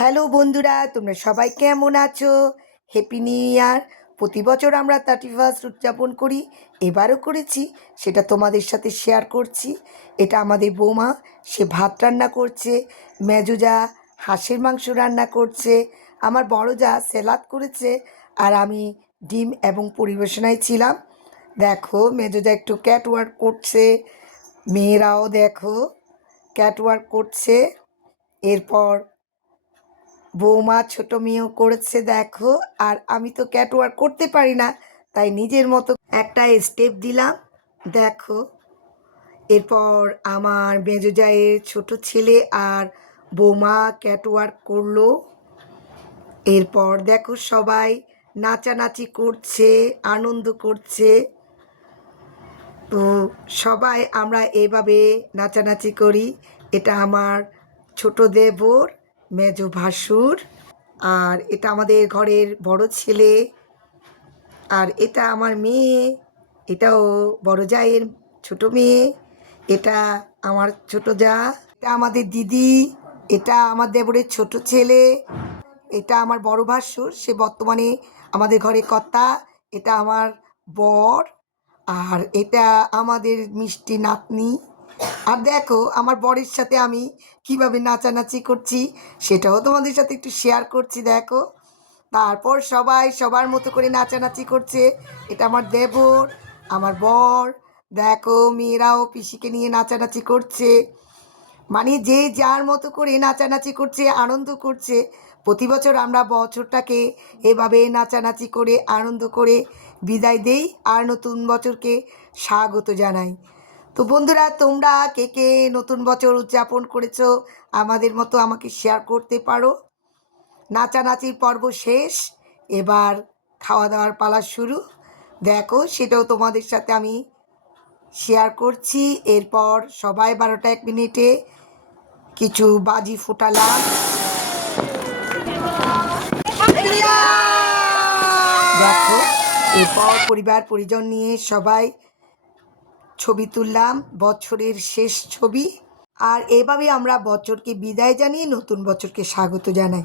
Hello বন্ধুরা, তোমরা সবাই কেমন আছো? Happy new year. প্রতি বছর আমরা 31 উদযাপন করি, এবারও করেছি, সেটা তোমাদের সাথে শেয়ার করছি। এটা আমাদের বৌমা, সে ভাত রান্না করছে, মেজোজা হাঁসের মাংস রান্না করছে, আমার বড় যা স্যালাড করেছে, আর আমি ডিম এবং পরিবেশনায় ছিলাম। দেখো মেজোজা একটু ক্যাটওয়ার্ক করছে, মেয়েরাও দেখো ক্যাটওয়ার্ক করছে। এরপর বৌমা ছোট মেয়েও করেছে দেখো। আর আমি তো ক্যাটওয়ার্ক করতে পারি না, তাই নিজের মতো একটা স্টেপ দিলাম দেখো। এরপর আমার মেজো জায়ের ছোট ছেলে আর বৌমা ক্যাটওয়ার্ক করলো। এরপর দেখো সবাই নাচানাচি করছে, আনন্দ করছে। তো সবাই আমরা এভাবে নাচানাচি করি। এটা আমার ছোট দেবর, মেজো ভাসুর, আর এটা আমাদের ঘরের বড় ছেলে, আর এটা আমার মেয়ে, এটাও বড় জায়ের ছোট মেয়ে, এটা আমার ছোট যা, এটা আমাদের দিদি, এটা আমার দেবরের ছোট ছেলে, এটা আমার বড় ভাসুর, সে বর্তমানে আমাদের ঘরে কর্তা, এটা আমার বর, আর এটা আমাদের মিষ্টি নাতনি। আর দেখো আমার বরের সাথে আমি কিভাবে নাচানাচি করছি, সেটাও তোমাদের সাথে একটু শেয়ার করছি দেখো। তারপর সবাই সবার মতো করে নাচানাচি করছে। এটা আমার দেবর, আমার বর, দেখো মেয়েরাও পিসিকে নিয়ে নাচানাচি করছে। মানে যে যার মতো করে নাচানাচি করছে, আনন্দ করছে। প্রতি বছর আমরা বছরটাকে এভাবে নাচানাচি করে আনন্দ করে বিদায় দেই আর নতুন বছরকে স্বাগত জানাই। তো বন্ধুরা, তোমরা কে কে নতুন বছর উদযাপন করেছো আমাদের মতো আমাকে শেয়ার করতে পারো। নাচানাচির পর্ব শেষ, এবার খাওয়া দাওয়ার পালা শুরু। দেখো সেটাও তোমাদের সাথে আমি শেয়ার করছি। এরপর সবাই 12টা 1 মিনিটে কিছু বাজি ফোটালাম। দেখো এরপর পরিবার পরিজন নিয়ে সবাই ছবি তুললাম, বছরের শেষ ছবি। আর এভাবে আমরা বছরকে বিদায় জানিয়ে নতুন বছরকে স্বাগত জানাই।